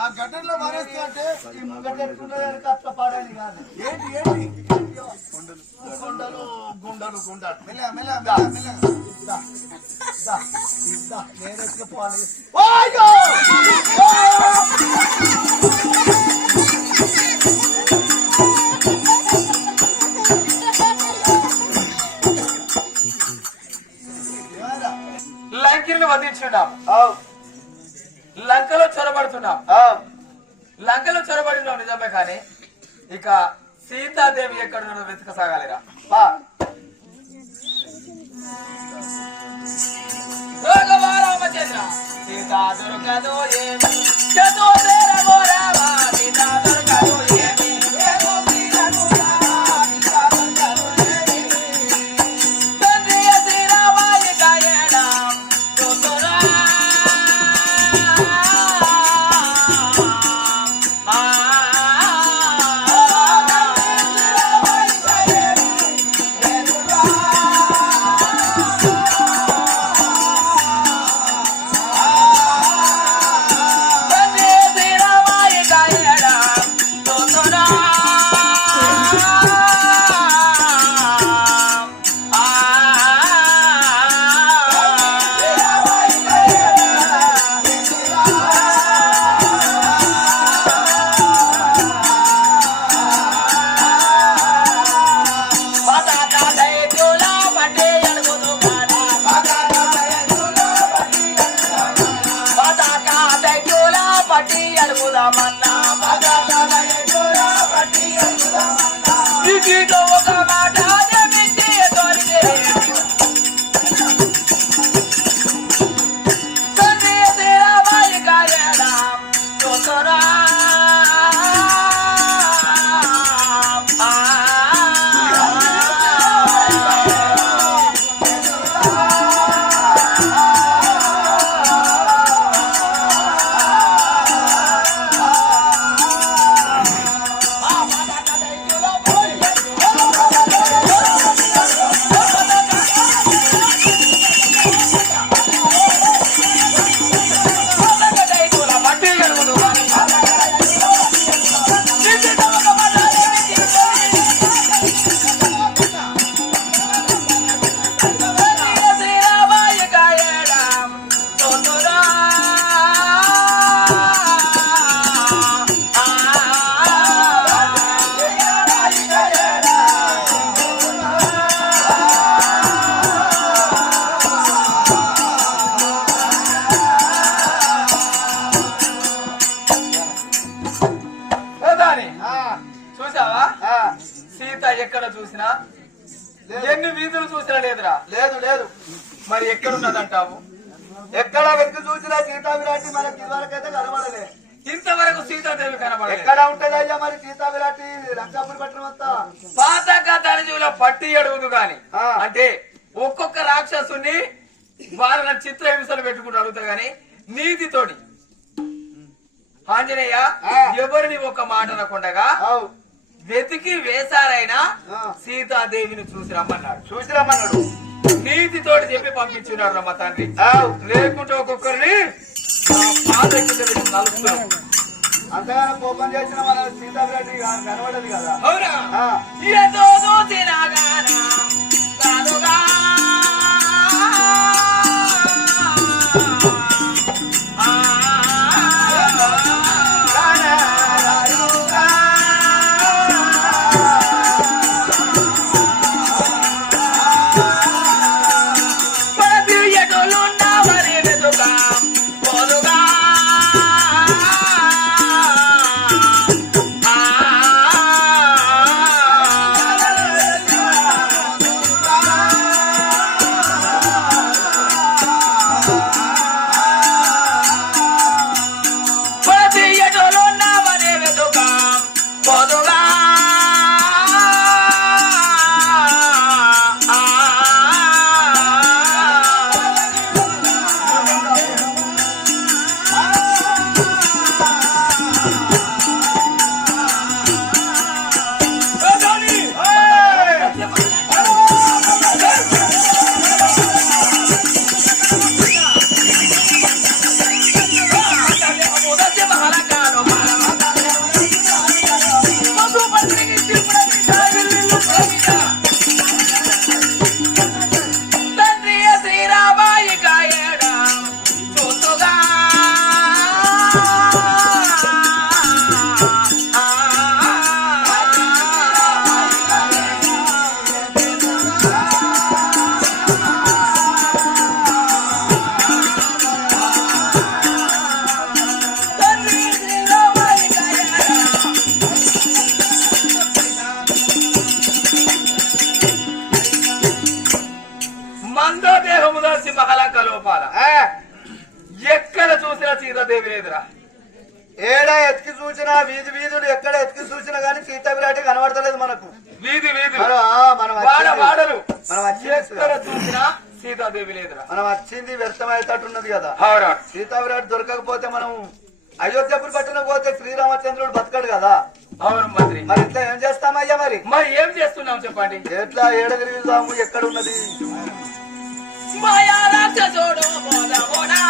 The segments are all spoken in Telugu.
ఆ గడ్డల్లో మారేస్తే అంటే ఈ ముంగట ఎట్లున్నది అట్లా పాడేది కాదు. ఏంటి ఏంటి కొండలు గుండలు గుండలు మెల్ల మెల్ల మెల్ల నేను ఎత్తుకుపోవాలి. లంకిని వధించున్నాం, లంకలో చొరబడుతున్నాం. లంకలో చొరబడినాం నిజమే, కానీ ఇక సీతాదేవి ఎక్కడ వెతకసాగాలిరా. రామచంద్ర సీతా దొరకదు ఏమి సీతా దొరకదు ఏమి చూసావా? సీత ఎక్కడ చూసినా, ఎన్ని వీధులు చూసినా లేదురా. లేదు లేదు. మరి ఎక్కడున్నదంటావు? ఎక్కడ వెతికి చూసినా సీతావిరాటి మనకి ఇదివరకైతే కనబడలే. ఇంతవరకు సీతాదేవి కనబడలేదు. ఎక్కడ ఉంటది అయ్యా మరి సీతావిరాటి? లంకాపురి పట్టణం అంతా పాతక తనజీవుల పట్టి అడుగుదు గాని, అంటే ఒక్కొక్క రాక్షసుని వాళ్ళ చిత్రహింసలు పెట్టుకుంటూ అడుగుతా గాని నీతితోటి ఆంజనేయ ఎవరిని ఒక మాట అనకుండగా వెతికి వేసారైనా సీతాదేవిని చూసి రమ్మన్నాడు. నీతితోటి చెప్పి పంపించున్నాడు రమ్మ తండ్రి. లేకుంటే ఒక్కొక్కరిని నలుస్తున్నాం. అంతగానో కోపం చేసిన మన సీతారెడ్డి కనబడదు కదా. అవునా? సీతాదేవి లేదురా. ఏడా ఎత్తికి చూసినా వీధి వీధులు ఎక్కడ ఎత్తికి చూసినా గానీ సీతా విరాటి కనబడతలేదు మనకు. వీధి వీధి మనం వాడలు మనం ఎక్కడ చూసినా సీతాదేవి లేదురా. మనం వచ్చింది వ్యర్థమయ్యేటట్టున్నది కదా. సీతా విరాట్ దొరకకపోతే మనం అయోధ్యపురి పట్టిన పోతే శ్రీరామచంద్రుడు బతకడు కదా. అవును మంత్రి. మరి ఇట్లా ఏం చేస్తామయ్యా? మరి ఏం చేస్తున్నాం చెప్పండి. ఎట్లా ఏడ తిరుగుదాము? ఎక్కడ ఉన్నది? మాయా రాక్షసుడు బోధబోధా.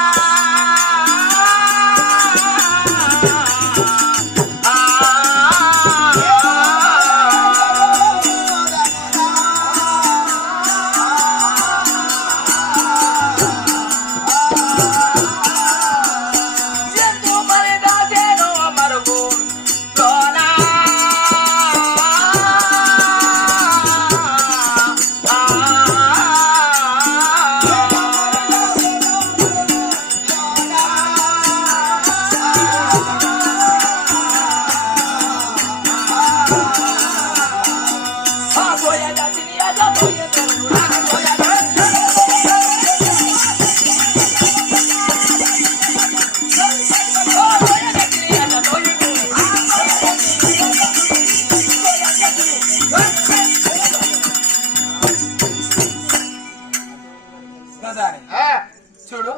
చూడు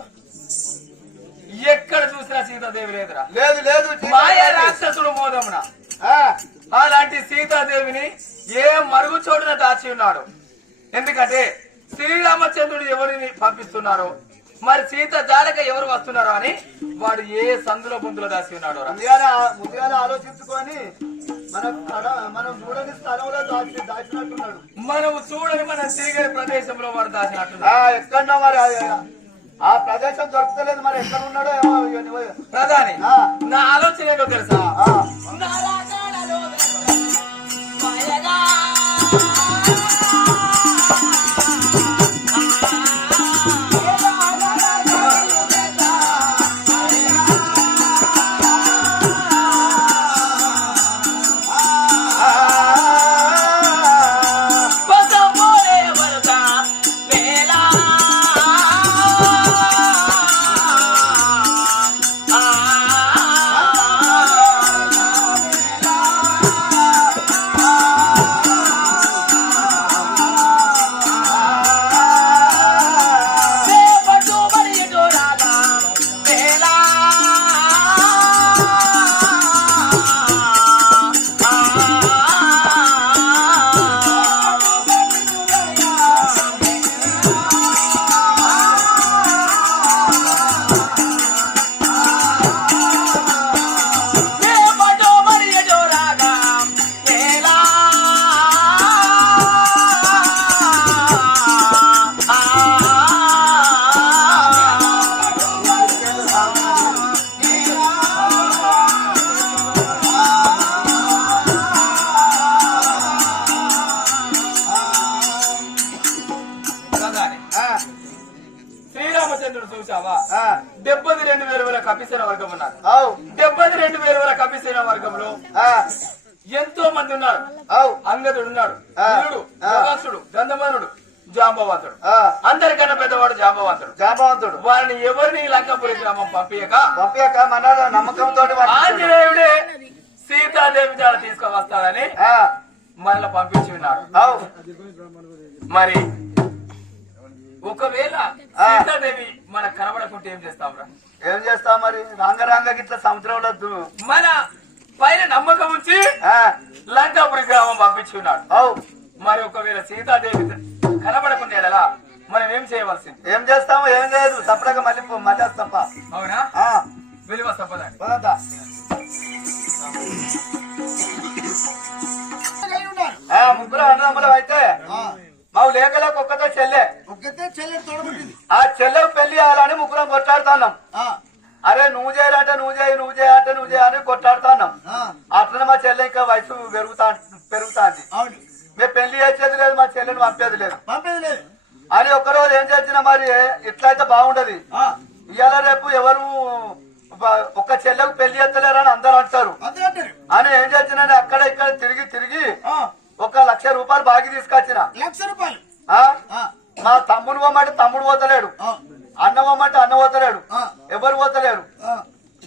ఎక్కడ చూసినా సీతాదేవి లేదురా. లేదు లేదు. మాయ రాక్షసుడు మోదమున అలాంటి సీతాదేవిని ఏ మరుగు చోటున దాచి ఉన్నాడు. ఎందుకంటే శ్రీరామచంద్రుడు ఎవరిని పంపిస్తున్నారు, మరి సీత జాడక ఎవరు వస్తున్నారో అని వాడు ఏ సందులో బొందులో దాచి ఉన్నాడు. ముందుగానే ఆలోచించుకొని మనం చూడని స్థలంలో దాచినట్టున్నాడు. మనం చూడని మనం తిరిగే ప్రదేశంలో వాడు దాచినట్టున్నాడు. ఎక్కడో మరి ఆ ప్రదేశం దొరకలేదు. మరి ఎక్కడ ఉన్నాడో ఏమో. ప్రధాని నా ఆలోచన ఏంటో తెలుసా? శ్రీరామచంద్రుడు చూసావా? 72,000 కపిసేన వర్గం ఉన్నారు. 72,000 కపిసేన వర్గంలో ఎంతో మంది ఉన్నారు. అంగదుడు ఉన్నాడు, ప్రకాశుడు, గంధమానుడు, జాంబవంతుడు. అందరికన్నా పెద్దవాడు జాంబవంతుడు. వారిని ఎవరిని లంకాపురి గ్రామం పంపించక మన నమ్మకంతో ఆంజనేయుడే సీతాదేవి జాడ తీసుకువస్తాడని మనల్ని పంపించి ఉన్నాడు. మరి ఒకవేళ సీతాదేవి మనకు కనబడకుంటే ఏం చేస్తాం? మరి రంగ గిట్ల సముద్రంలో మన పైన నమ్మకం ఉంచి లంకాపురి గ్రామం పంపించి ఉన్నాడు. మరి ఒకవేళ సీతాదేవి కనబడకుండా ఎలా మనం ఏం చేయవలసింది? ఏం చేస్తాము? ఏం లేదు, తప్పక మళ్ళీ వస్తాం. అవునా? వెళ్ళి వస్తాం. ముగ్గురు అన్నదమ్ములం అయితే మాకు లేకలేక ఒక్కతే చెల్లె ఆ చెల్లెకు పెళ్లి చేయాలని ముగ్గురం కొట్లాడుతున్నాం. అరే నువ్వు చేయాలంటే నువ్వు చేయ అని కొట్లాడుతున్నాం. అట్లనే మా చెల్లె ఇంకా వయసు పెరుగుతాంది. మేము పెళ్లి చేసేది లేదు, మా చెల్లెని పంపేది లేదు అని ఒక్కరోజు ఏం చేసినా మరి ఇట్లయితే బాగుండదు. ఇవాళ రేపు ఎవరు ఒక్క చెల్లెకు పెళ్లి చేస్తలేరని అందరూ అంటారు అని ఏం చేసినా అక్కడ ఇక్కడ తిరిగి 1,00,000 రూపాయలు బాగి తీసుకొచ్చిన. మా తమ్ముడు పోమంటే తమ్ముడు పోతలేడు, అన్న పోమంటే అన్న పోతలేడు, ఎవరు పోతలేరు.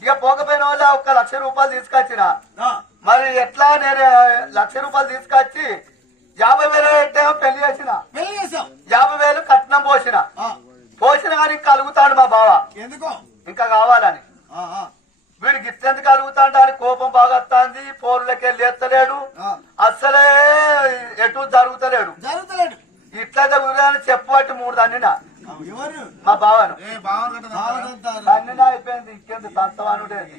ఇక పోకపోయిన వాళ్ళ 1 లక్ష రూపాయలు తీసుకొచ్చిన మరి ఎట్లా నేను 1 లక్ష రూపాయలు తీసుకొచ్చి 50,000 పెట్టేమో పెళ్లి చేసిన 50,000 కట్నం పోసిన కానీ ఇంకా అలుగుతాడు మా బావ ఎందుకో ఇంకా కావాలని వీడికి ఇట్టెందుకు అలుగుతాడు అని కోపం బాగా వస్తుంది పోరులకే లేస్తలేడు అస్సలే ఎటు జరుగుతలేడు ఇట్లయితే కుదరని చెప్పబట్టి 3 తన్నినా మా బావను తన్నినా అయిపోయింది ఇంకేంది తంతవానుడేది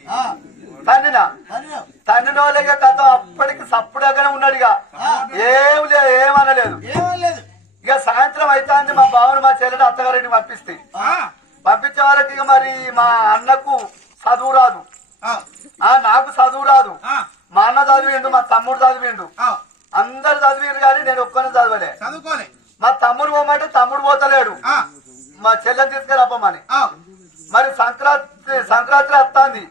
తన్నిన వాళ్ళకి కథ అప్పటికి సప్పుడుగానే ఉన్నాడు ఇక ఏమనలేదు ఇక సాయంత్రం అవుతుంది మా బావను మా చెల్లెని అత్తగారింటికి పంపించే వాళ్ళకి ఇక మరి మా అన్నకు చదువు రాదు నాకు చదువు రాదు మా అన్న చదివిండు మా తమ్ముడు చదివిండు అందరు చదివిండు కానీ నేను ఒక్కనే చదవలే మా తమ్ముడు పోమంటే తమ్ముడు పోతలేడు మా చెల్లెని తీసుకెళ్ళప్పమని మరి సంక్రాంతి వస్తుంది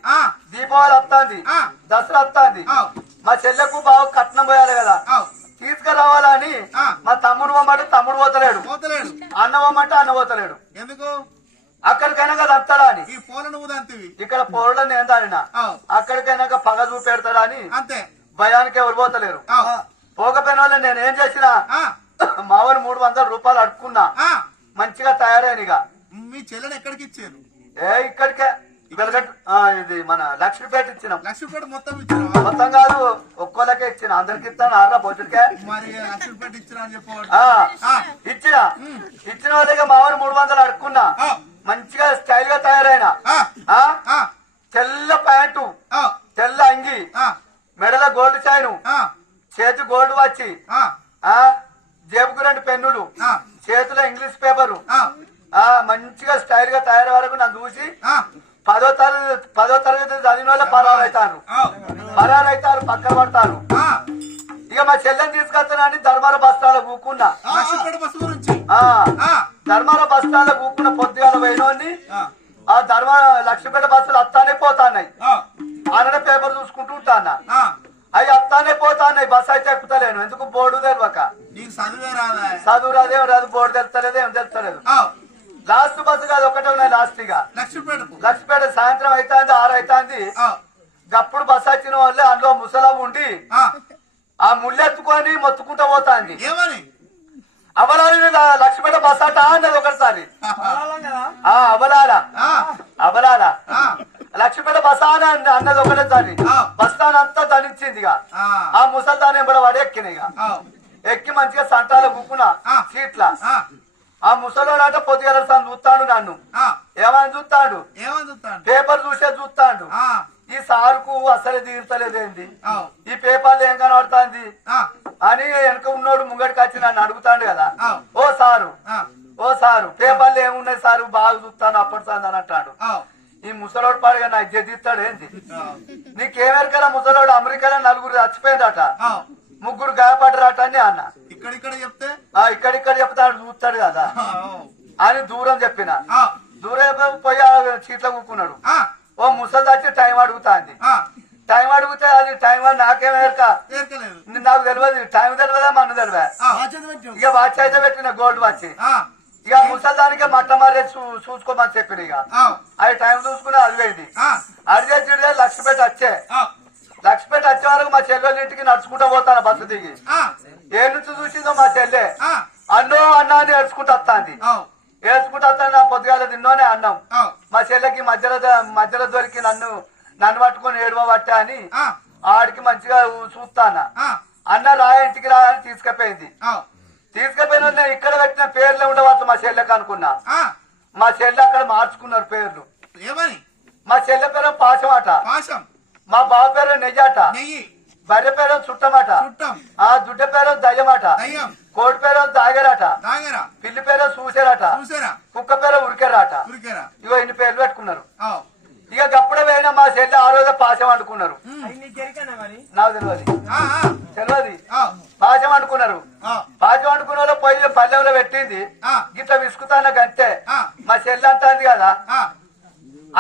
దీపావళి వస్తుంది దసరా వస్తుంది మా చెల్లెకు బాగా కట్నం పోయాలి కదా తీసుకురావాలని మా తమ్ముడు పోమంటే తమ్ముడు పోతలేడు అన్న పోమంటే అన్న పోతలేడు ఎందుకు అక్కడికైనా కదా వస్తాడా అని ఈ పోలను ఇక్కడ పోవడం నేను దానినా అక్కడికైనా పగ చూపెడతాడా అని అంతే భయానికి ఎవరు పోతలేరు పోకపోయిన వాళ్ళు నేను ఏం చేసినా మావని 300 రూపాయలు అడుక్కున్నా మంచిగా తయారైనగా మీ చెల్లెని ఎక్కడికి ఇచ్చారు ఇక్కడికే ఇది మన లక్ష్మీపేట ఇచ్చినాం లక్ష్మీపేట మొత్తం మొత్తం కాదు ఒక్కోలకే ఇచ్చిన అందరికి ఇస్తాను ఆరా బొచ్చుడికే మరి లక్ష్మీపేట ఇచ్చినా అని చెప్పి ఇచ్చిన వాళ్ళకి మావని 300 అడుక్కున్నా మంచిగా స్టైల్ గా తయారైన తెల్ల ప్యాంటు తెల్ల అంగి మెడల గోల్డ్ చైను చేతి గోల్డ్ వచ్చి జేబుకు 2 పెన్నులు చేతిలో ఇంగ్లీష్ పేపరు మంచిగా స్టైల్ గా తయారయ్యే వరకు నన్ను చూసి 10వ తరగతి చదివిన వాళ్ళు పరారైతారు పక్కన పడతారు ఇక మా చెల్లెని తీసుకొస్తానని ధర్మార బస్తాలో కూకున్నా ధర్మార బస్తాలో కూకున్న పొద్దుగాల పోయినోని ఆ లక్ష్మీపేట బస్సులు వస్తానే పోతాన్నాయి ఆననే పేపర్ చూసుకుంటూ ఉంటానా అవి వస్తానే పోతాన్నాయి బస్సు అయితే ఎక్కుతలేను ఎందుకు బోర్డు తెలియక చదువు రాదేం రాదు బోర్డు తెలుస్తలేదు ఏం తెలుస్తలేదు లాస్ట్ బస్సు కాదు ఒకటే ఉన్నాయి లాస్ట్ ఇక లక్ష్మీపేట సాయంత్రం అవుతుంది 6 అవుతుంది గప్పుడు బస్సు వచ్చిన వాళ్ళే అందులో ముసలం ఉండి ఆ ముళ్ళెత్తుకొని మొత్తుకుంటూ పోతాంది అవలాలి లక్ష్మీపేట బస్ అట అన్నది ఒకసారి అవలాల లక్ష్మీపేట బస్ అని అన్నది ఒకటేసారి బస్తాన్ అంతా ధనించింది ఇక ఆ ముసలి దాని ఎంబడ వాడు ఎక్కిన ఇక ఎక్కి మంచిగా సంటాల గుక్కున సీట్ల ఆ ముసలోడట పొద్దుగల చూస్తాడు నన్ను ఏమని చూస్తాడు పేపర్ చూసే చూస్తాడు ఈ సారుకు అసలే తీరుతలేదేంది ఈ పేపర్లు ఏం కనబడుతుంది అని వెనక ఉన్నోడు ముంగడికి వచ్చి నన్ను అడుగుతాడు కదా ఓ సారు పేపర్లు ఏమున్నాయి సారు బాగా చూస్తాను అప్పటిసారి అని అంటాడు ఈ ముసలోడు పాడుగా నాకు జదిస్తాడు ఏంది నీకేమెరకలా ముసలోడు అమెరికాలో 4 చచ్చిపోయిందట 3 గాయపడ్డరాట అని అన్న ఇక్కడిక్కడ చెప్తాడు చూస్తాడు కదా అని దూరం చెప్పిన దూరం పోయి చీట్ల కూకున్నాడు ఓ ముసలి వచ్చి టైం అడుగుతాంది టైం అడిగితే అది టైం అని నాకేమేరక నాకు తెలియదు టైం తెలియదా మన తెలివా ఇక వాచ్ అయితే పెట్టిన గోల్డ్ వాచ్ ఇక ముసలి దానికే మట్ట మారే చూసుకోమని చెప్పిన ఇక అది టైం చూసుకుని అడిగేది అడిగేది లక్ష్మీపేట వచ్చే వరకు మా చెల్లెళ్ళ ఇంటికి నడుచుకుంటూ పోతాను బస్సు దిగి ఏ నుంచి చూసిందో మా చెల్లె అన్నా అని ఏడ్చుకుంటూ వస్తాంది నా పొద్దుగాల తిన్నోనే అన్నం మా చెల్లెకి మధ్యలో దొరికి నన్ను పట్టుకొని ఏడవ పట్టా అని ఆడికి మంచిగా చూస్తానా అన్న ఇంటికి రా అని తీసుకుపోయింది నేను ఇక్కడ పెట్టిన పేర్లే ఉండవచ్చు మా చెల్లెకి అనుకున్నా మా చెల్లె అక్కడ మార్చుకున్నారు పేర్లు మా చెల్లె పేరు పాశమాట మా బావ పేరు నెయ్యాట బర్రె పేరు చుట్టమాట ఆ దుడ్డ పేరు దయ్యమాట కోడి పేరు దాగరాట పిల్లి పేరు చూసారట కుక్క పేరు ఉరికెరాట ఇగో ఇన్ని పేర్లు పెట్టుకున్నారు ఇక గప్పుడే పోయినా మా చెల్లె ఆ రోజు పాశం అనుకున్నారు నాకు తెలియదు పాశం అనుకున్నారు పాశం అనుకున్న వాళ్ళు పోయి పల్లెంలో పెట్టింది గిట్ల విసుకుతాను గంటే మా చెల్లె అంటుంది కదా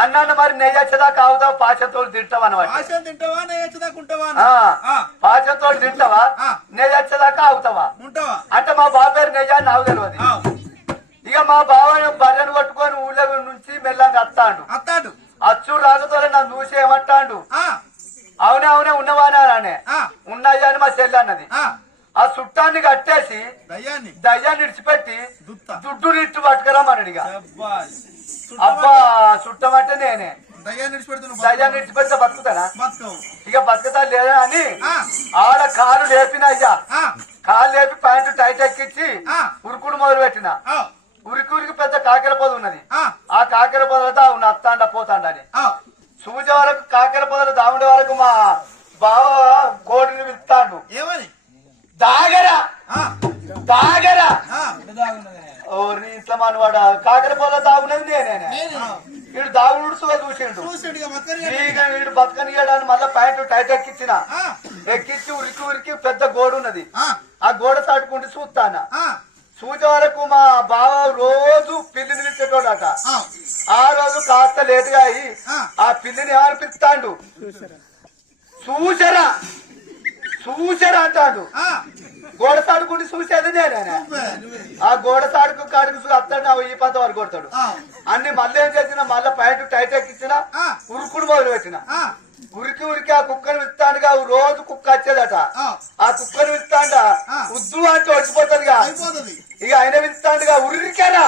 అన్నాను మరి నెయ్యి వచ్చేదాకా అవుతావు పాచంతో తింటావు అనమాట పాచంతో తింటావా నెయ్యి వచ్చేదాకా అవుతావా అంటే మా బావ పేరు నెయ్యి అని నాకు తెలియదు ఇక మా బావ బర్రెను కొట్టుకొని ఊళ్ళో నుంచి మెల్లంగా వస్తాడు అచ్చు రాజుతో నన్ను చూసి ఏమంటాడు అవునే అవునే ఉన్నవానే ఉన్నాయా అని మా చెల్లి అన్నది ఆ చుట్టాన్ని కట్టేసి దయ్యాన్ని విడిచిపెట్టి దుడ్డు నిట్టు పట్టుకురామన్నాడుగా అబ్బా చుట్టం అంటే నేనే దయ్యాన్ని విడిచిపెడితే బతుకుతానా ఇక బతుకుతా లేదా అని ఆడ కాలు లేపిన అయ్యా కాలు లేపి ప్యాంటు టైట్ ఎక్కించి ఉరుకుడు మొదలు పెట్టిన ఉరికి ఉరికి పెద్ద కాకెర పొద ఉన్నది ఆ కాకెర పొదలతో అవును అత్తాండ పోతాండని సూచే వరకు కాకెర పొదలు దాముడే వరకు మా బావ కోడిని పిలుస్తాడు ఏమని దాగరా దాగరా ఓరి ఇట్లా మనవాడ కాకెర పొద దాగున్నది నేనే వీడు దాగుడుసుగా చూసిండు వీడు బతకనియడాన్ని మళ్ళా ప్యాంటు టైట్ ఎక్కించిన ఎక్కించి ఉరికి ఉరికి పెద్ద గోడ ఉన్నది ఆ గోడ చాటుకుంటూ చూస్తానా చూసే వరకు మా బావ రోజు పిల్లిని పిలిచేటోడట ఆ రోజు కాస్త లేటుగా అయి ఆ పిల్లిని ఏమనిపిస్తాడు చూసరా చూసరా అంటాడు గోడ సాడుకుంటే చూసేది నేనే ఆ గోడ సాడుకు కాడికి అత్తాడు ఈ పంత వరకు కొడతాడు అన్ని మళ్ళీ ఏం చేసిన మళ్ళీ ప్యాంటు టైట్ ఎక్కించిన ఉరుకుడు మొదలు పెట్టిన ఉరికి ఉరికి ఆ కుక్కను విత్తాడుగా రోజు కుక్క వచ్చేదట ఆ కుక్కను విత్తాండ ఉద్దు అంటే వచ్చిపోతుందిగా ఇక ఆయన విత్తాడుగా ఉరికేనా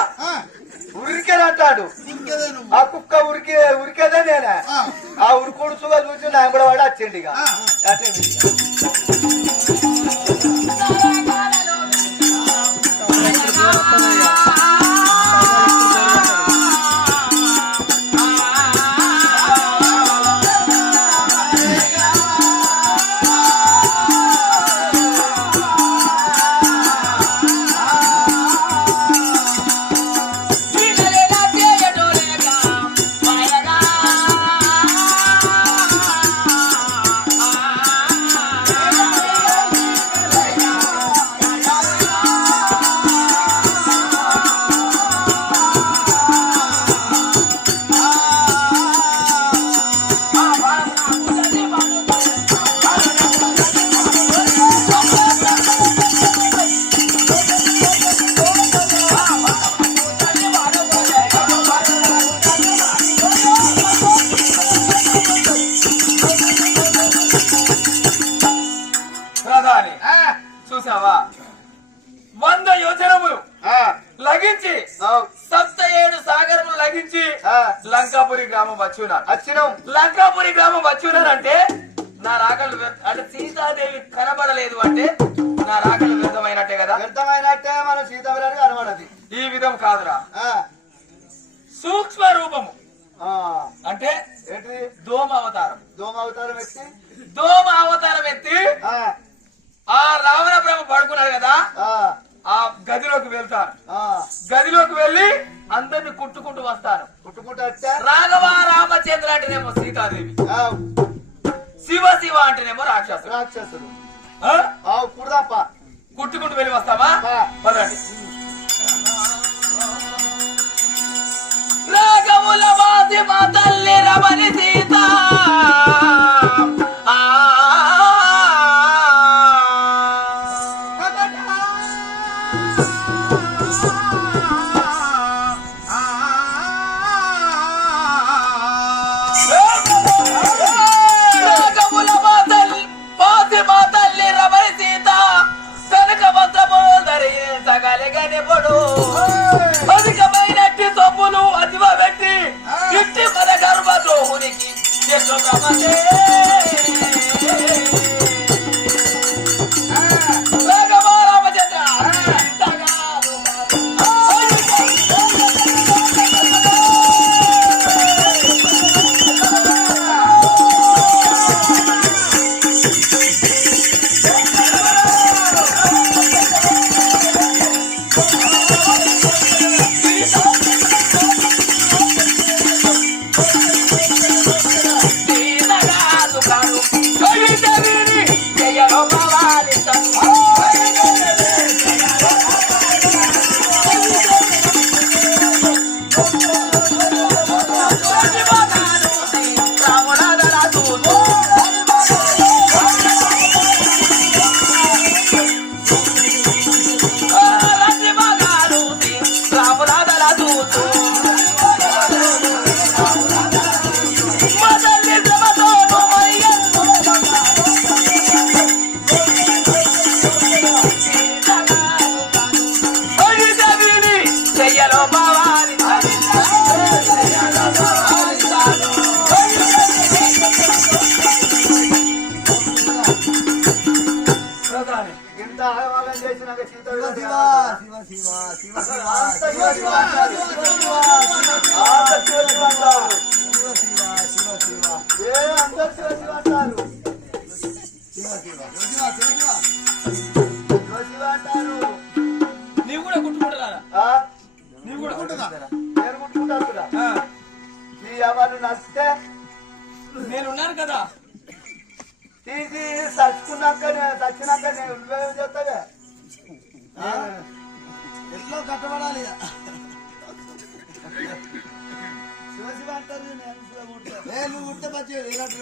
ఉరికేనా అంటాడు ఆ కుక్క ఉరికేదే నేనే ఆ ఉరుకుడుసుగా చూసి ఆయన కూడా వాడు వచ్చిండు ఇక అటే చూసావా 100 యోజనములు లగించి 7 సాగరములు లగించి లంకాపురి గ్రామం వచ్చినాం లంకాపురి గ్రామం వచ్చినానంటే నా రాకలు అంటే సీతాదేవి కనబడలేదు అంటే నా రాకలు వ్యర్థమైనట్టే కదా వ్యర్థమైనట్టే మన సీతాదేవి కనబడది ఈ విధం కాదురా సూక్ష్మ రూపము అంటే ఏంటి దోమ అవతారం దోమ అవతారం ఎత్తి ఆ రావణ బ్రహ్మ పడుకున్నాడు కదా ఆ గదిలోకి వెళ్తాను గదిలోకి వెళ్ళి అందరిని కుట్టుకుంటూ వస్తాను రాఘవ రామచంద్ర అంటేనేమో సీతాదేవి శివ శివ అంటేనేమో రాక్షసుడు కుట్టుకుంటూ వెళ్ళి వస్తావా పదండి రాఘవుల వాసి మా తల్లి రమణి సీత అధికమైనట్టి సొమ్ములు అదివ పెట్టి ఇంటి మన గర్భద్రోహునికి రామచంద్ర సీతగా వచ్చినాక సీత శివ విరాటి శివ కనబడతారా? శివ శివ శివ శివ అంత శివ శివ అంటారు. అంత శివ శివ అంటారు. శివ శివ శివ శివ ఏ అందరు శివ శివ అంటారు. శివ శివ శివ శివ శివ శివ అంటారు. నీవు కూడా కుట్టుకుంటున్నారా? ఆ? నీవు కూడా నేను కుట్టుకుంటాను కదా. ఈ ఎవరు నచ్చితే నేనున్నాను కదా. తీసి చచ్చినాక నేను నువ్వేం చేస్తావే? ఎట్లో కట్టబడాలి శివ శివ అంటారు నేను శివ కుడతా. నువ్వు కుట్టే పచ్చి ఇలాంటి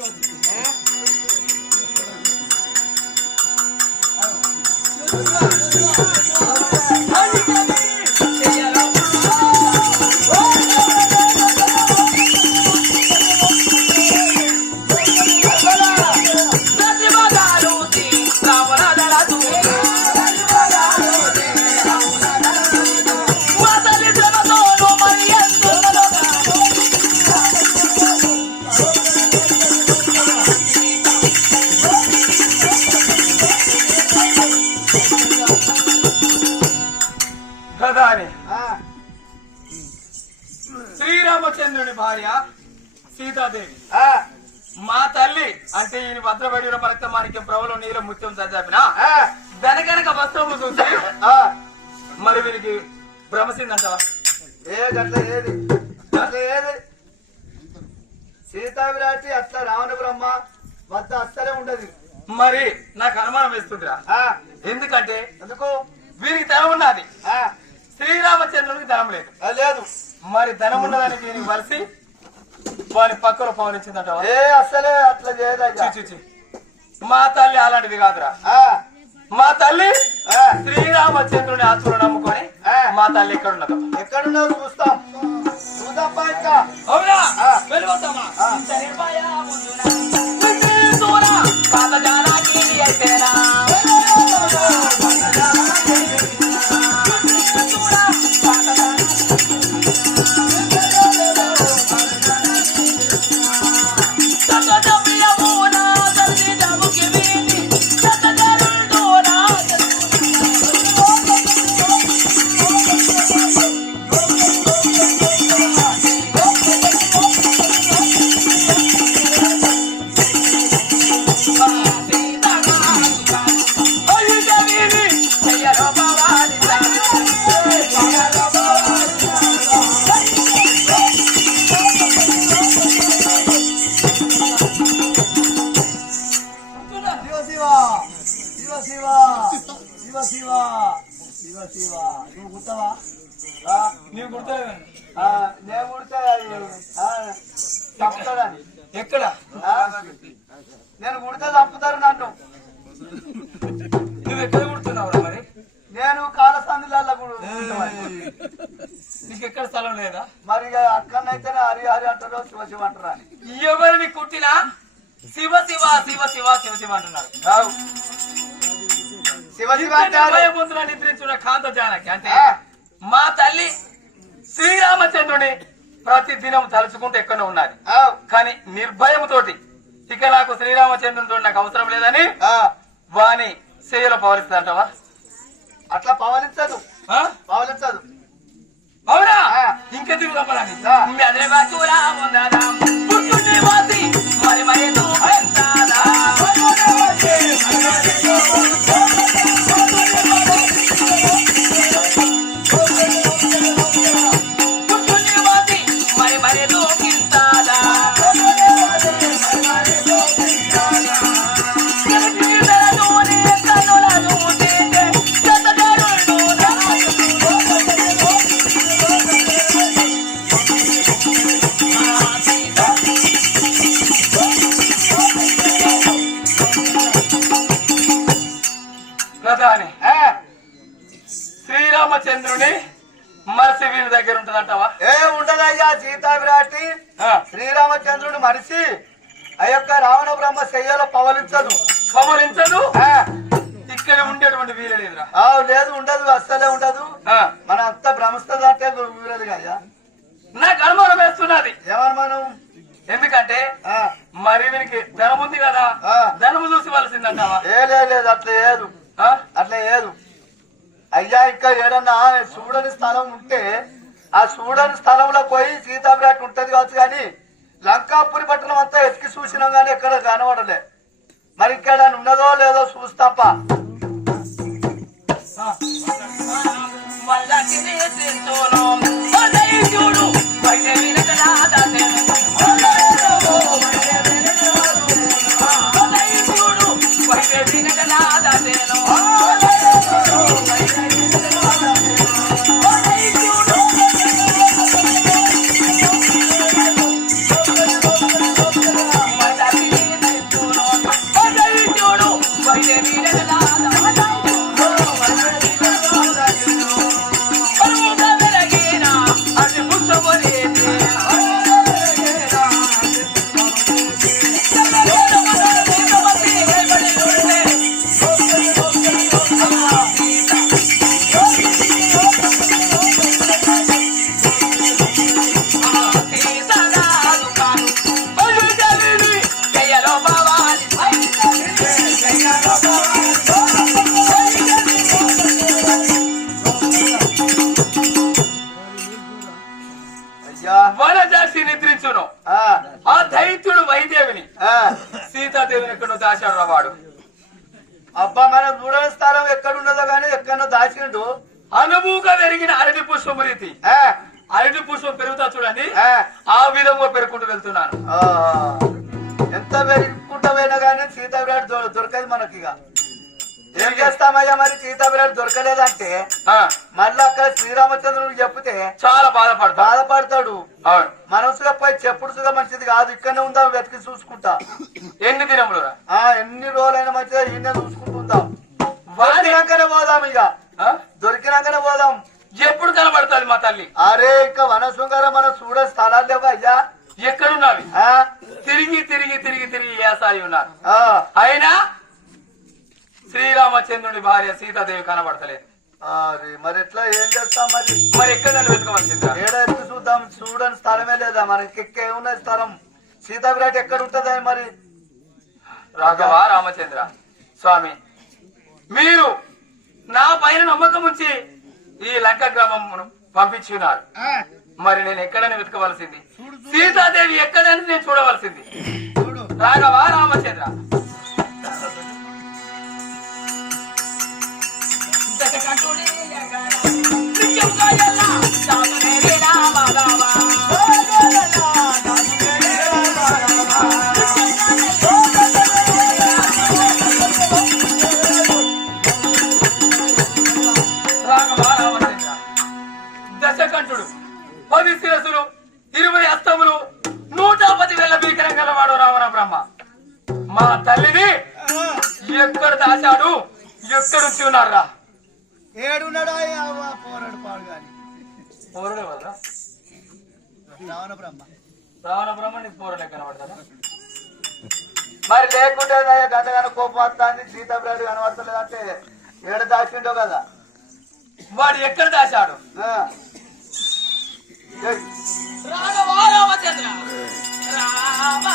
ప్రధాని శ్రీరామచంద్రుని భార్య సీతాదేవి మా తల్లి అంటే ఈయన భద్రపడి రక్త మాణిక్యం ప్రభులో నీళ్ళ ముత్యం చదివిన వెనకనక వస్త్రములు చూసి మరి వీరికి భ్రమసిందంటవా? గట్ల ఏది సీతా విరాటి అట్లా రావణ బ్రహ్మ వద్ద అస్సలే ఉండదు. మరి నాకు అనుమానం వేస్తుందిరా. ఎందుకంటే ఎందుకు? వీరికి ధనం ఉన్నది, శ్రీరామచంద్రునికి ధనం లేదు. లేదు. మరి ధనం ఉన్నదని వీరికి కలిసి వారి పక్కలో పవనించిందంటవా? అస్సలే అట్లా చేయదయ్యా. చి. మా తల్లి అలాంటిది కాదురా. మా తల్లి శ్రీరామచంద్రుని ఆత్మను నమ్ముకొని మా తల్లి ఎక్కడున్నదో ఎక్కడున్నావు చూస్తాం. చూద్దాం ఇంకా. అవునా? వెళ్ళిపోతామా? పాత జానాకి అయితేనా నువ్వు కుట్టవా? నీవు గుర్తులేదండి. నేను కుడితే చంపుతాడని. ఎక్కడ? నేను కుడితే చంపుతారు నన్ను. నువ్వు ఎక్కడ కుడుతున్నావురా? మరి నేను కాలసందులలో నీకు ఎక్కడ స్థలం లేదా? మరి అక్కడనైతేనే హరి హరి అంటారు, శివ శివ అంటారు అని. ఎవరిని కుట్టినా శివ శివ శివ శివ శివ శివ అంటున్నారు. శివ శివ అంటారు. భయముందున నిద్రించున్న కాంత జానకి అంటే మా తల్లి శ్రీరామచంద్రుని ప్రతి దినం తలుచుకుంటూ ఎక్కడో ఉన్నది. కానీ నిర్భయముతోటి ఇక నాకు శ్రీరామచంద్రునితో నాకు అవసరం లేదని వాని సేయలో పవలిస్తుందంటవా? అట్లా పవలించదు. పవలించదు. అవునా? ఇంకా తిరుగుదామని మరి మరి శ్రీరామచంద్రుని మరిసి వీళ్ళ దగ్గర ఉంటదంటావా? ఉండదయ్యా. సీతా విరాటి శ్రీరామచంద్రుడు మరిసి ఆ యొక్క రావణ బ్రహ్మ శయ్యలో పవలించదు. ఇక్కడ ఉండేటువంటి వీలు లేదురా. లేదు, ఉండదు, అస్సలే ఉండదు. మన అంతా భ్రమస్తుంది అంటే వీరదు కదా. నాకు అనుమానం వేస్తున్నది. ఏమనుమానం? ఎందుకంటే మరి వీరికి ధనం ఉంది కదా, ధనము చూసి వలసిందంటావా? లేదు, అట్లా ఏదు, అట్లా ఏదు. అయ్యా ఇంకా ఏడన్నా చూడని స్థలం ఉంటే ఆ చూడని స్థలంలో పోయి సీతాబ్రాట్ ఉంటది కావచ్చు కానీ లంకాపురి పట్టణం అంతా ఎతికి చూసినాం కానీ ఎక్కడ కనబడలే. మరి ఇక్కడ ఉన్నదో లేదో చూస్తాప. వనజాసి నిద్రించును. ఆ దైత్యుడు వైదేవిని సీతాదేవిని ఎక్కడో దాచాడు వాడు. అబ్బా మనం చూడని స్థలం ఎక్కడున్నదో గానీ ఎక్కడో దాచిండు. అనుభూగా పెరిగిన అరటి పుష్పం రీతి అరటి పుష్పం పెరుగుతా చూడండి, ఆ విధంగా పెరుగుకుంటూ వెళ్తున్నాను. ఎంత పెరుగుకుంటా పోయినా గానీ సీతాబ్రాట్ దొరకదు మనకి. ఇక ఏం చేస్తామయ్యా మరి సీతాబ్రాట్ దొరకలేదంటే మళ్ళీ అక్కడ శ్రీరామచంద్రుడికి చెప్తే చాలా బాధపడతాడు. మనసుగా పోయి చెప్పుడుగా మంచిది కాదు, ఇక్కడనే ఉందాం వెతికి చూసుకుంటా. ఎన్ని దినములు ఎన్ని రోజులైనా మంచిగా ఈయన చూసుకుంటుందాం. దొరికినాకనే పోదాం, ఇక దొరికినాకనే పోదాం. ఎప్పుడు కనబడుతుంది మా తల్లి? అరే ఇక వనశృంగారం మనం చూడ స్థలాలు లేవు అయ్యా. ఎక్కడున్నావి? తిరిగి తిరిగి తిరిగి తిరిగి ఏసాయి ఉన్నారు. అయినా శ్రీరామచంద్రుడి భార్య సీతాదేవి కనబడతలేదు. మరి ఎట్లా ఏం చేస్తాం మరి? మరి ఎక్కడ నన్ను వెతకవలసిందా? ఏడ ఎత్తు చూద్దాం, చూడని స్థలమే లేదా మనకి. ఎక్కేమున్న స్థలం సీతాబ్రాట్ ఎక్కడ ఉంటదా మరి? రాఘవ రామచంద్ర స్వామి, మీరు నా పైన నమ్మకం ఉంచి ఈ లంక గ్రామం పంపించి ఉన్నారు. మరి నేను ఎక్కడని వెతకవలసింది? సీతాదేవి ఎక్కడని నేను చూడవలసింది. రాఘవ రామచంద్ర దశకంఠుడు 10 శిరసులు 20 హస్తములు 110 వేల భీకరం గలవాడు రావణ బ్రహ్మ మా తల్లిని ఎక్కడ దాచాడు? ఎక్కడుంచి ఉన్నారా? ఏడున్నాడా పోరాడు పాడు గాని పోరుడే వల్ల రావణ బ్రహ్మ నీకు పోరలే కనబడతారా? మరి లేకుంటే గంటగానే కోపం వస్తుంది. సీతాబ్రాట్ కనబడతలేదంటే ఏడ దాచిండో కదా. వాడు ఎక్కడ దాచాడు? రాఘవ రామచంద్ర రామ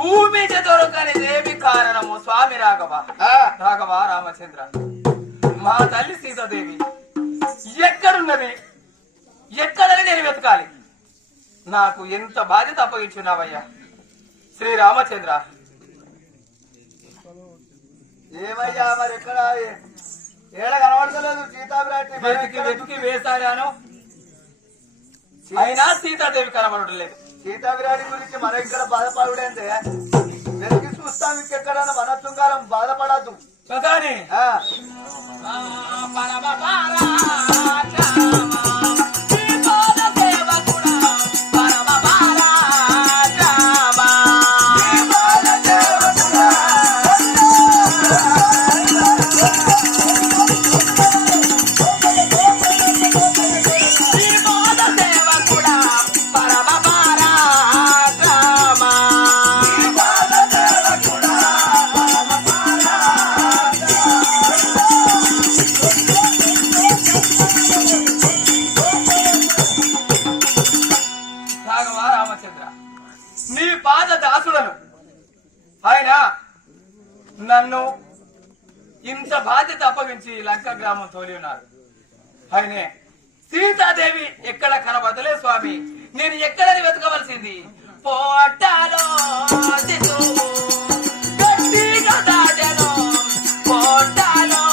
భూమి దొరకనిదేమి కారణము స్వామి రాఘవ రాఘవ రామచంద్ర మా తల్లి సీతాదేవి ఎక్కడున్నది ఎక్కడని నేను వెతకాలి నాకు ఎంత బాధ్యత అప్పగించున్నావయ్యా శ్రీరామచంద్ర ఏమయ్యా మరి ఎక్కడ ఏడ కనబడతలేదు సీతాభిరాటి వెతికి వెతికి వేసాడాను అయినా సీతాదేవి కనబడడం లేదు సీతాభిరాటి గురించి మన ఇక్కడ బాధపడుడంటే వెతికి చూస్తాం ఇంకెక్కడన్నా మన శృంగారం బాధపడద్దు కానీ నీ పాద దాసులను ఆయన నన్ను ఇంత బాధ్యత అప్పగించి లంక గ్రామం తోలి ఉన్నారు ఆయనే సీతాదేవి ఎక్కడ కనబడలే స్వామి నేను ఎక్కడని వెతకవలసింది పోటాలో గట్టిగా దాటెను పోటాలో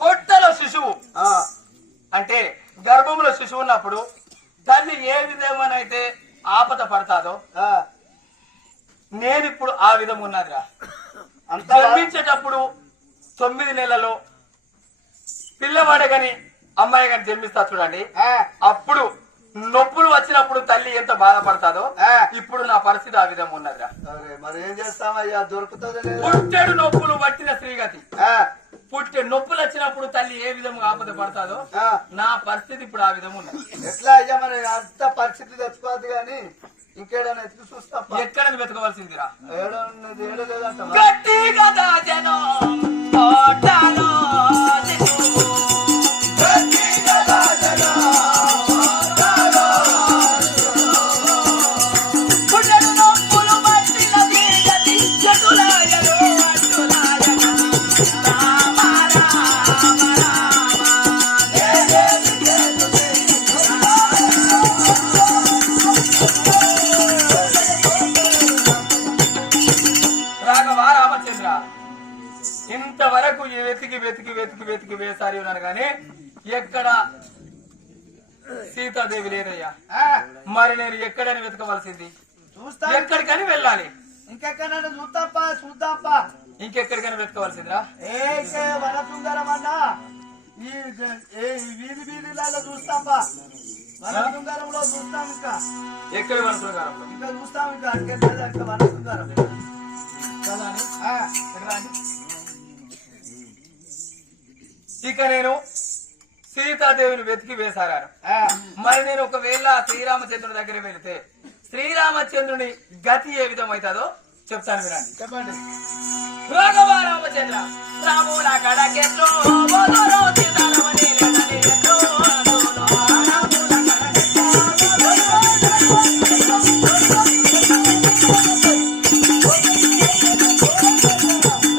పొట్టలో శిశువు అంటే గర్భంలో శిశువు ఉన్నప్పుడు తల్లి ఏ విధమనైతే ఆపద పడతాదో నేనిప్పుడు ఆ విధం ఉన్నదిరా జన్మించేటప్పుడు 9 నెలలో పిల్లవాడే గాని అమ్మాయి గాని జన్మిస్తా చూడండి అప్పుడు నొప్పులు వచ్చినప్పుడు తల్లి ఎంత బాధపడతాదో ఇప్పుడు నా పరిస్థితి ఆ విధంగా ఉన్నదిరా మరి ఏం చేస్తామయ్యా దొరుకుతుంది పుట్టెడు నొప్పులు పట్టిన స్త్రీగతి పుట్టే నొప్పులు వచ్చినప్పుడు తల్లి ఏ విధంగా ఆపద పడతాదో నా పరిస్థితి ఇప్పుడు ఆ విధంగా ఉన్నది ఎట్లా అయ్యా మరి అంత పరిస్థితి తెచ్చుకోవద్దు కానీ ఇంకేడన్నా ఎత్తుకు చూస్తా ఎక్కడ వెతకవలసిందిరా ఏడున్నది ఏడు లేదంట గట్టిగా దాచెను పోటాలో శిశువు. గట్టిగా దాచెను పోటాలో శిశువు. పుట్టెడు నొప్పులు పట్టిన స్త్రీగతి జటులాయను అటులాయన. రామ రామ రామ రాఘవ రామచంద్ర ఇంతవరకు వెతికి వెతికి వెతికి వెతికి వేసారి ఉన్నాను కానీ ఎక్కడ సీతాదేవి లేదయ్యా మరి నేను ఎక్కడని వెతకవలసింది ఎక్కడికని వెళ్ళాలి ఇంకెక్కడైనా చూద్దాంపా చూద్దాంపా ఇంకెక్కడికైనా వెతకవలసిందిరా వనసుందరం అన్నా ఈ వీధి వీధిలలో చూస్తాంపా వనసుందరంలో చూస్తాం ఇంకా ఎక్కడ వనసుందరం ఇంకా చూస్తాం ఇంకా అడిగేది ఇంకా వనసుందరం ఇక నేను సీతాదేవిని వెతికి వేసారాను మరి నేను ఒకవేళ శ్రీరామచంద్రుని దగ్గర వెళితే శ్రీరామచంద్రుని గతి ఏ విధం అవుతుందో చెప్తాను వినండి చెప్పండి రాఘవ రామచంద్ర రాముల కడకెట్లో బోధరో సీతారామని లేదని ఎట్లో అందులో రాముల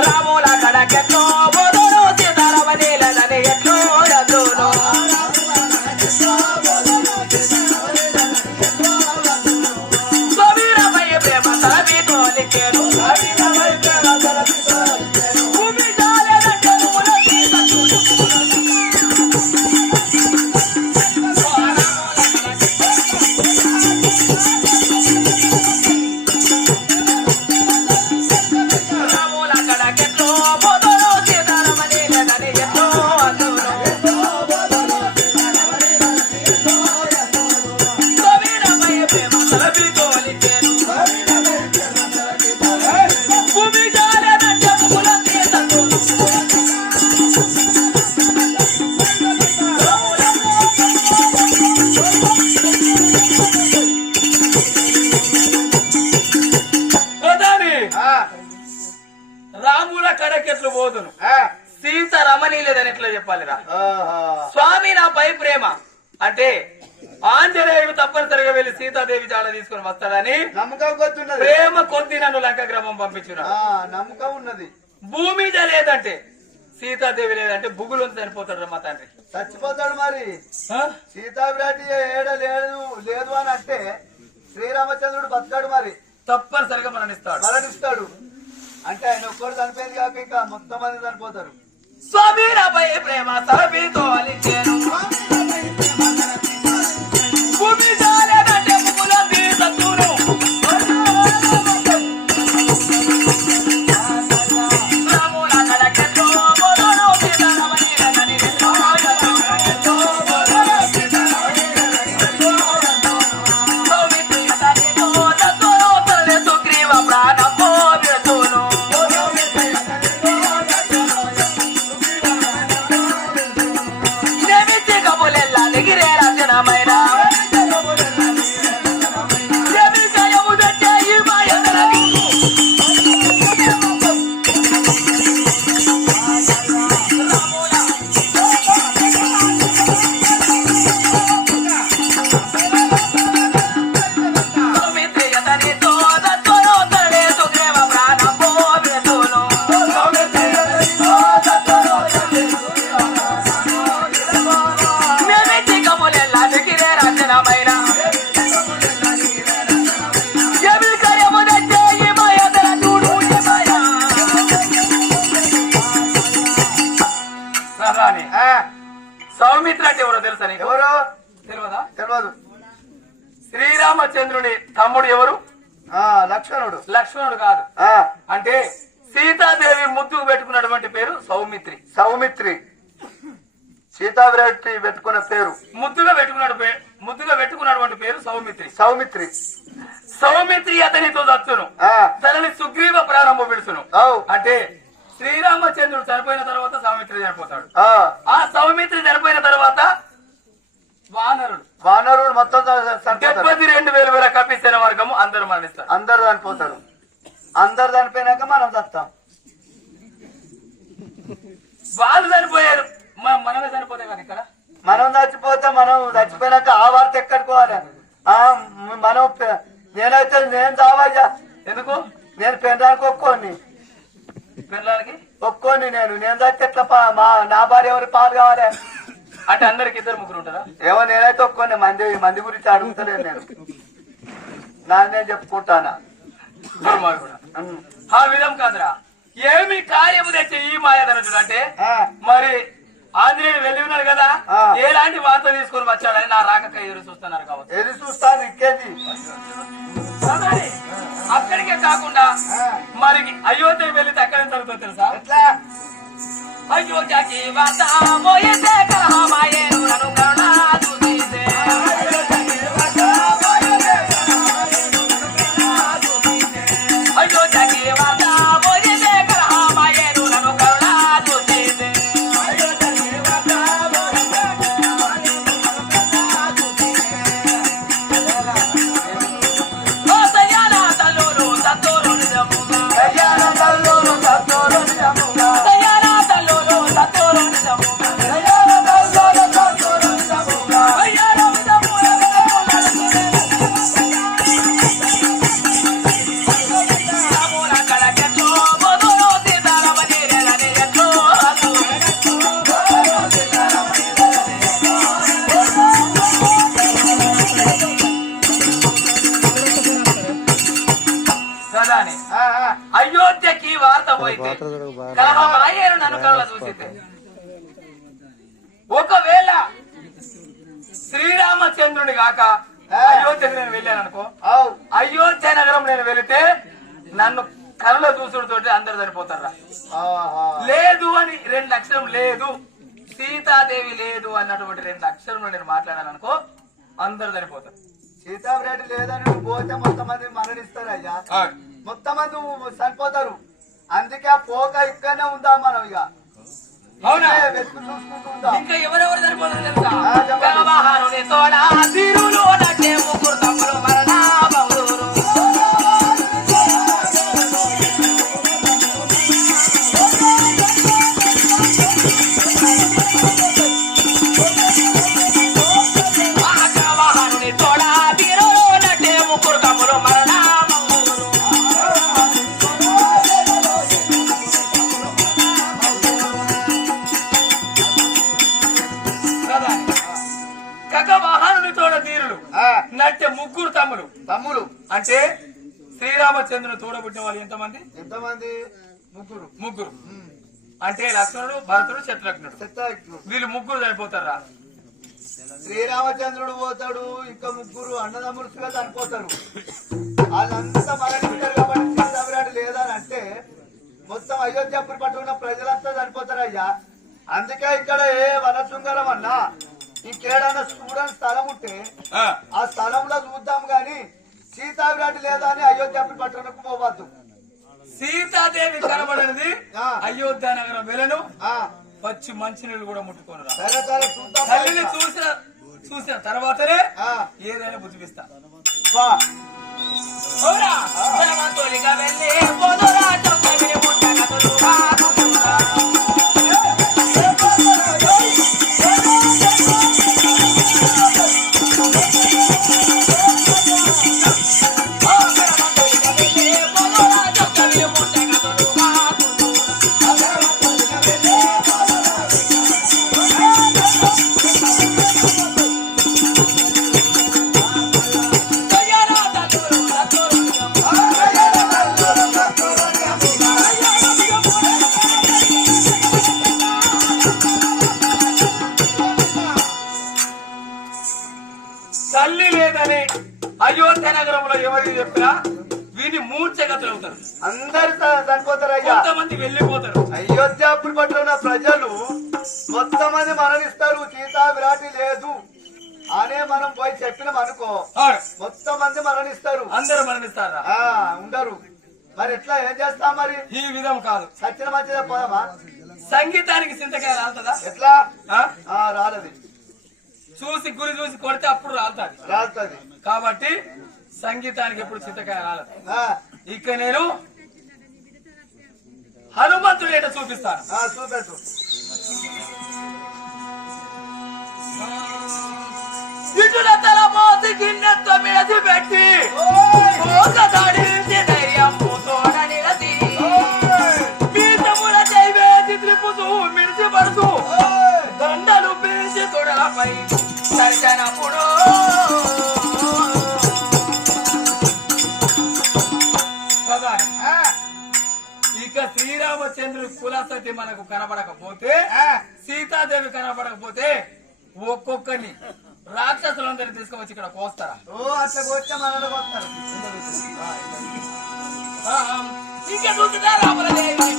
రాముల కడకెట్లో బోధరో సీతారామని లేదని ఎట్లో అందులో సబీరమయ్య ప్రేమ తలబి తోలికేను రాముల కడకెట్లో పోతును సీతారమణి లేదని ఎట్లో అందును కవిరమయ ప్రేమ తలపితో అలిచేను భూమి జాలనంటే ముకులంది తత్తును రాముల కడకెట్లు పోదును సీత రమణి లేదని ఎట్లా చెప్పాలిరా స్వామి నాపై ప్రేమ అంటే ఆంజనేయుడు తప్పనిసరిగా వెళ్లి సీతాదేవి జాడ తీసుకుని వస్తాడని నమ్మకం కొద్దున్నది ప్రేమ కొద్ది నన్ను లంక గ్రామం పంపించున్నా నమ్మకం ఉన్నది. భూమి మీద లేదంటే సీతాదేవి లేదంటే బుగులు చనిపోతాడు మా తండ్రి చచ్చిపోతాడు. మరి సీతావిరాటి ఏడ లేదు అని అంటే శ్రీరామచంద్రుడు బతకాడు. మరి తప్పనిసరిగా మరణిస్తాడు అంటే ఆయన ఒక్కడు చనిపోయింది కాక ఇంకా మొత్తం మంది చనిపోతారు. స్వామి నాపై ప్రేమ తలపితో అలిచేను భూమి జాలనంటే ముకులంది తత్తును రాముల కడకెట్లో పోతును సీతారమణి లేదని ఎట్లో సౌమిత్రి తల్లితో తత్తును తల్లి సుగ్రీవ ప్రాణమో విడుతును నెమితి కబులెల్ల దిగిరే రచనమైన జయము తెచ్చే ఈ మాయదనకు సౌమిత్రి అతనితో తత్తును తల్లి సుగ్రీవ ప్రాణమో విడుతును నెమితి కబులెల్ల దిగిరే రచనమైన జయము తెచ్చే ఈ మాయదనకు రాణి సౌమిత్ర అంటే ఎవరో తెలుసా నీకు? ఎవరు తెలియదా? తెలియదు. శ్రీరామచంద్రుని తమ్ముడు ఎవరు? లక్ష్మణుడు. లక్ష్మణుడు కాదు. అంటే సీతాదేవి ముద్దుకు పెట్టుకున్నటువంటి పేరు సౌమిత్రి. సౌమిత్రి సీతావిరాటి పెట్టుకున్న పేరు ముద్దుగా పెట్టుకున్నటువంటి పేరు సౌమిత్రి. సౌమిత్రి. సౌమిత్రి అతనితో దత్తును తనని సుగ్రీవ ప్రారంభం విడుచును. అంటే శ్రీరామచంద్రుడు చనిపోయిన తర్వాత సౌమిత్రి చనిపోతాడు. ఆ సౌమిత్రి చనిపోయిన తర్వాత వానరుడు మొత్తం 72,000 వేల కపిసేన వర్గము అందరూ మరణిస్తారు. అందరు చనిపోతారు. అందరు చనిపోయినాక మనం చస్తాం. వాళ్ళు చనిపోయారు, మనమే చనిపోతాం కదా. ఇక్కడ మనం చచ్చిపోయినాక ఆ వార్త ఎక్కడికి పోవాలి? మనం నేనైతే నేను చావయ్యా. ఎందుకు? నేను పెనడానికి ఒక్కోని నేను చచ్చి ఎట్లా నా భార్య ఎవరి పాలు కావాలి అంటే అందరికి 2-3 ఉంటారా? ఏమో నేనైతే ఒక్కోని మంది గురించి అడుగుతలేను. నేను చెప్పుకుంటానా? ఆ విధం కాదురా. ఏమి కార్యము తెచ్చే ఈ మాయాధనుడు అంటే మరి ఆంజనేయుడు వెళ్ళి ఉన్నాడు కదా, ఎలాంటి వార్త తీసుకుని వచ్చాడని నా రాకక్క ఎదురు చూస్తున్నారు కావచ్చు. ఎదురు చూస్తాను. ఇంకేంది అక్కడికే కాకుండా మరి అయోధ్యకి వెళ్తే అక్కడ జరుగుతుంది తెలుసా? ఎట్లా? అయోధ్యకి వార్త మోయితే కలహమాయేను నన్ను కరుణ చూసితే. అయోధ్యకి వార్త మోయితే కలహమాయేను నన్ను కరుణ చూసితే. ఓ సయ్యాల తల్లులు సత్తోరు నిజముగా, సయ్యాల తల్లులు సత్తోరు నిజముగా. అయోధ్యకి వార్త పోయితే కలహమాయేను నన్ను కళ్ళ చూసితే. ఒకవేళ శ్రీరామచంద్రుని గాక అయోధ్యకు నేను వెళ్ళాను అనుకో, అయోధ్య నగరం నేను వెళితే నన్ను కళ్ళ చూసుడుతోటి అందరు చనిపోతారా? లేదు అని 2 అక్షరం లేదు, సీతాదేవి లేదు అన్నటువంటి 2 అక్షరంలో నేను మాట్లాడాను అనుకో, అందరు చనిపోతారు. సీతారెడ్డి లేదని నువ్వు పోతే మొత్తం మంది మరణిస్తారు అయ్యా, మొత్తం మంది చనిపోతారు. అందుకే ఆ పోక ఇక్కడనే ఉందా మనం ఇక. అవునా? వెతుకు చూసుకుంటూ ఉందాం. ఇంకా ఎవరెవరు సరిపోతారు తెలుసా? వ్యవహారుని తోడ తిరులు నటే ముగ్గురు తమ్ముడు మరణామవురు. వ్యవహారుని తోడ తిరులు నటే ముగ్గురు తమ్ముడు మరణామవురు. కకవాహనుని తోడ తీరుడు నట్టే ముగ్గురు తమ్ముడు అంటే శ్రీరామచంద్రుని తోడబుట్టిన వాళ్ళు ఎంతమంది? ముగ్గురు. అంటే లక్ష్మణుడు, భరతుడు, శత్రుఘ్నుడు. వీళ్ళు ముగ్గురు చనిపోతారా? శ్రీరామచంద్రుడు పోతాడు, ఇంకా ముగ్గురు అన్నదమ్ములుగా చనిపోతారు. వాళ్ళంతా మరణిస్తారు కాబట్టి సీతావిరాడు లేదని అంటే మొత్తం అయోధ్యపురి పట్టుకున్న ప్రజలంతా చనిపోతారు అయ్యా. అందుకే ఇక్కడ ఏ వనశృంగారం అన్నా ఇంకేడన్నా చూడని స్థలం ఉంటే ఆ స్థలంలో చూద్దాం గాని సీతావిరాటి లేదా అని అయోధ్యపురి పట్టణకు పోవద్దు. సీతాదేవి కనబడినది అయోధ్య నగరం వెళ్ళను, పచ్చి మంచినీళ్ళు కూడా ముట్టుకోను. తల్లిని చూసిన తర్వాతనే ఏదైనా బుద్ధిపిస్తా. తల్లి లేదని అయోధ్య నగరంలో ఎవరికి చెప్పినా వీని మూర్ఛగతులు అవుతారు, అందరు చనిపోతారు అయ్యా. కొంతమంది వెళ్ళిపోతారు. అయోధ్యపురి పట్టుకున్న ప్రజలు మొత్తం మంది మరణిస్తారు. సీతా విరాటి లేదు అనే మనం పోయి చెప్పినాం అనుకో, మొత్తం మంది మరణిస్తారు. అందరూ మరణిస్తారా? ఉండరు. మరి ఎట్లా ఏం చేస్తాం? మరి ఈ విధం కాదు, సచ్చిన మంచిదే పోదామా? సంగీతానికి చింతకాయ రాలుతుందా? ఎట్లా రాలది. చూసి గురి చూసి కొడితే అప్పుడు రాలుతుంది. కాబట్టి సంగీతానికి ఎప్పుడు చింతకాయ రాలదు. ఇక నేను హనుమంతుడు ఏంటో చూపిస్తాను. చూపెట్టు. ఇటుల తల మోసి గిన్నెత్త మీది పెట్టి ఒక దాడించి ధైర్యము తోడ నిలది పీఠముల దైవేసి త్రిపుసు మిడిచి పడుతూ దండలు పిలిచి తొడలపై సరిచనప్పుడు ఇక శ్రీరామచంద్రుడి కులసతి మనకు కనబడకపోతే, సీతాదేవి కనబడకపోతే ఒక్కొక్కరిని రాక్షసులందరినీ తీసుకువచ్చి ఇక్కడ కోస్తారా? అట్లా కోస్తే మనలో వస్తారు. ఇంకా చూస్తుందా రామలదేవి?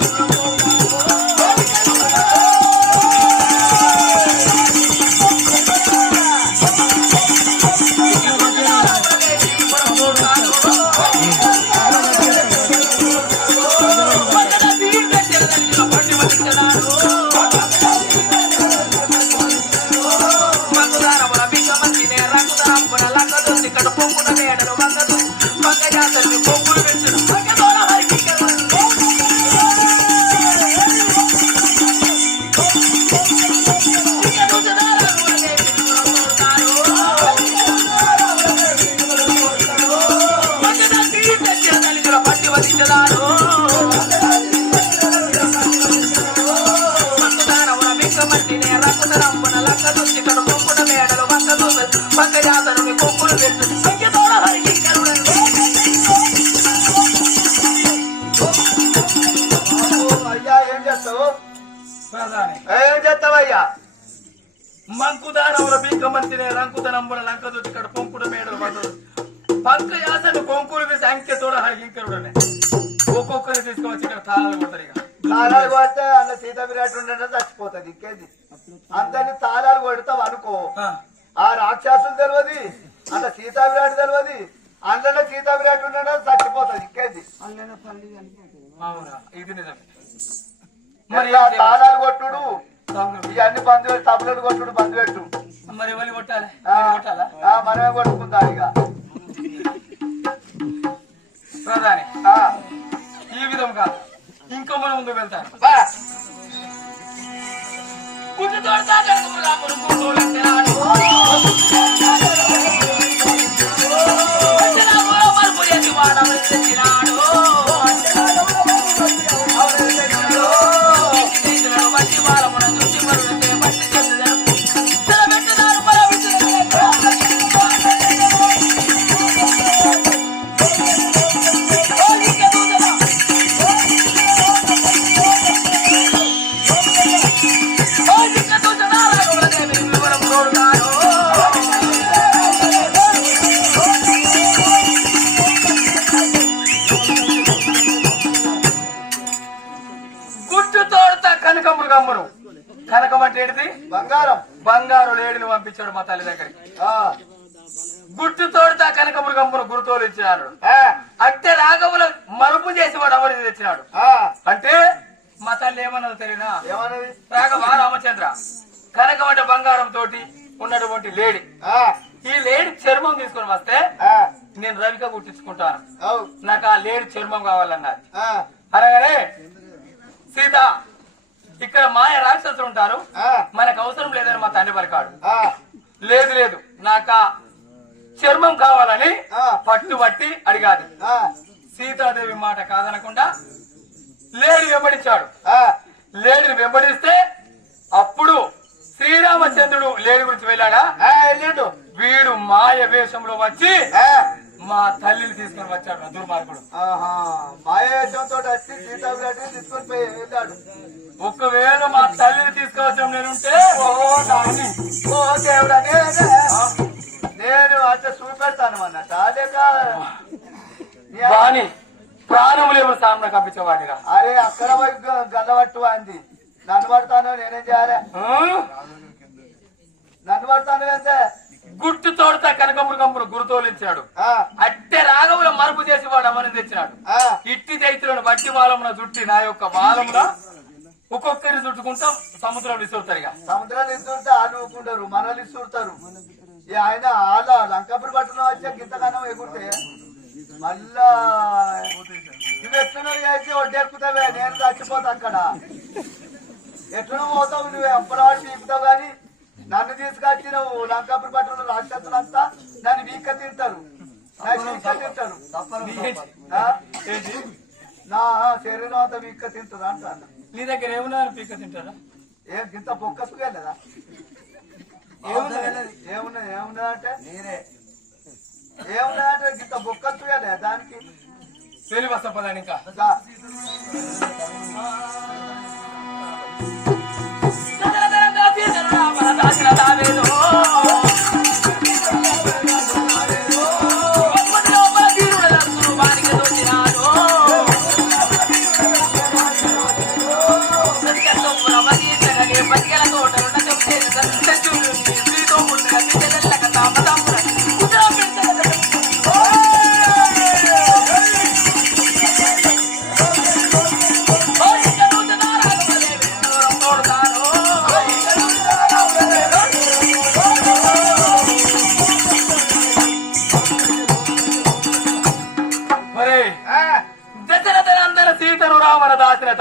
అయ్యా ఏం చేస్తావు? ఏం చేస్తావయ్యా? మంకుదానముల బీకమంతినే రంకుతనంబుల లంక దొచ్చి ఇక్కడ పొంకుడు మేడలు పక్క యాసను కొంకులు సంఖ్యతోడ హరికింకరుడనే ఒక్కొక్కరు తీసుకొచ్చి ఇక్కడ తాళాలు కొడతారు ఇక తాళాలు కొడితే అన్న సీత విరాట్ ఉండే చచ్చిపోతుంది ఇంకేంది అందరిని తాళాలు కొడతావు అనుకో ఆ రాక్షసులు తెలియదు అన్న సీతా విరాట్ తెలియదు అందులోనే సీతా విరాట్ ఉండే చచ్చిపోతుంది ఇంకేంది అవునా ఇది నిజమే మరి ఆ తాళాలు కొట్టుడు ఇవన్నీ బంద్ పెట్టు తప్పులను కొట్టుడు బంద్ పెట్టు మరి ఎవరు కొట్టాలి కొట్టాలా మనమే కొట్టుకుందాం ఇక ప్రధాని ఈ విధం కాదు ఇంకో మనం ముందుకు వెళ్తాను కనకం అంటే ఏంటిది బంగారం బంగారు లేడిని పంపించాడు మా తల్లి దగ్గరికి గుట్టు తోడుతా కనకమృగమ్మును గురుతోలు ఇచ్చినాడు అంటే రాఘవుల మరుపు చేసి వాడు అవని తెచ్చినాడు అంటే మా తల్లి ఏమన్నది తెలియనా ఏమన్నది రాఘవ రామచంద్ర కనకం అంటే బంగారం తోటి ఉన్నటువంటి లేడి ఈ లేడి చర్మం తీసుకొని వస్తే నేను రవిక కుట్టించుకుంటాను నాకు ఆ లేడి చర్మం కావాలన్నది అనగానే సీత ఇక్కడ మాయ రాక్షసులు ఉంటారు మనకు అవసరం లేదని మా తండ్రి పలికాడు లేదు లేదు నాకు చర్మం కావాలని పట్టుబట్టి అడిగాది సీతాదేవి మాట కాదనకుండా లేడి వెంబడించాడు లేడిని వెంబడిస్తే అప్పుడు శ్రీరామచంద్రుడు లేడి గురించి వెళ్ళాడా వెళ్ళాడు వీడు మాయ వేషంలో వచ్చి మా తల్లిని తీసుకొని వచ్చాడు దుర్మార్గుడు మాయ వేషంతో వచ్చి సీతాదేవిని తీసుకొని పోయి వెళ్ళాడు ఒకవేళ మా తల్లిని తీసుకొచ్చాం నేనుంటే ఓ దేవుడా నేను అంటే చూపెడతాను అన్నట్టు అదే కానీ ప్రాణములు ఎవరు సామన కప్పించేవాడిగా అరే అక్కడ పోయి గల్లబట్టు అంది నన్ను పడతాను నేనేం చేయాలి నన్ను పడతాను అంటే గుట్టు తోడతా కనకమృగమ్మును గురుతోలించాడు అట్టే రాఘవుల మరుపు చేసి వాడు అమ్మని తెచ్చినాడు ఇట్టి దైతులను బట్టి బాలమున చుట్టి నా యొక్క బాలమున ఒక్కొక్కరి చుట్టుకుంటా సముద్రంలో ఇస్తుంటారు ఇక సముద్రాలు ఇస్తుంటే వాళ్ళు ఊకుంటారు మనల్ని ఇస్తుంటారు ఆయన వాళ్ళ లంకాపురి పట్టణం వచ్చే గింతగానం ఎగురితే మళ్ళా నువ్వు ఎట్లున్నారు అయితే ఒడ్డెక్కుతావే నేను చచ్చిపోతా అక్కడ ఎట్లా పోతావు నువ్వు ఎంపరాడు పీకుతావు గాని నన్ను తీసుకొచ్చి నువ్వు లంకాపురి పట్టణంలో రాక్షసులంతా నన్ను వీక్క తింటారు వీక్క తింటారు నా శరీరం అంతా వీక్క తింటారు అంటాను నీ దగ్గర ఏమన్నా పీక తింటారా ఏం గింత పొక్కసుగా లేదా ఏమున్నది ఏమున్నదంటే నేనే ఏమున్నదంటే గింత బొక్కసుగా లేదా దానికి తెలివి వస్తా పదాన్ని ఇంకా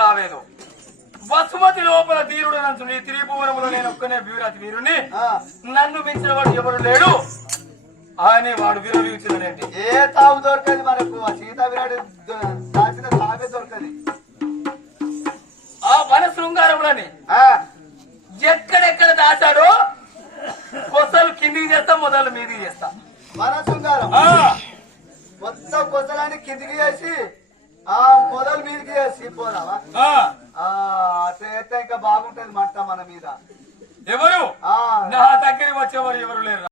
తావేదు వసుమతి లోపల ధీరుడు నంచు నీ త్రిభువనములో నేను ఒక్కనే వీరాతి వీరుని నన్ను మించిన వాడు ఎవరు లేడు అని వాడు విరవీచిననేంటి ఏ తావు దొరకదు మనకు సీతా విరాడు దాచిన తావే దొరకది ఆ వన శృంగారములని ఎక్కడెక్కడ దాచాడో కొసలు కిందికి చేస్తా మొదలు మీదికి చేస్తా వన శృంగారం మొత్తం కొసలాన్ని కిందికి చేసి మొదలు మీదకి చేసి పోదావా అట్లా ఇంకా బాగుంటది మంట మన మీద ఎవరు నా దగ్గరికి వచ్చేవారు ఎవరు లేరు.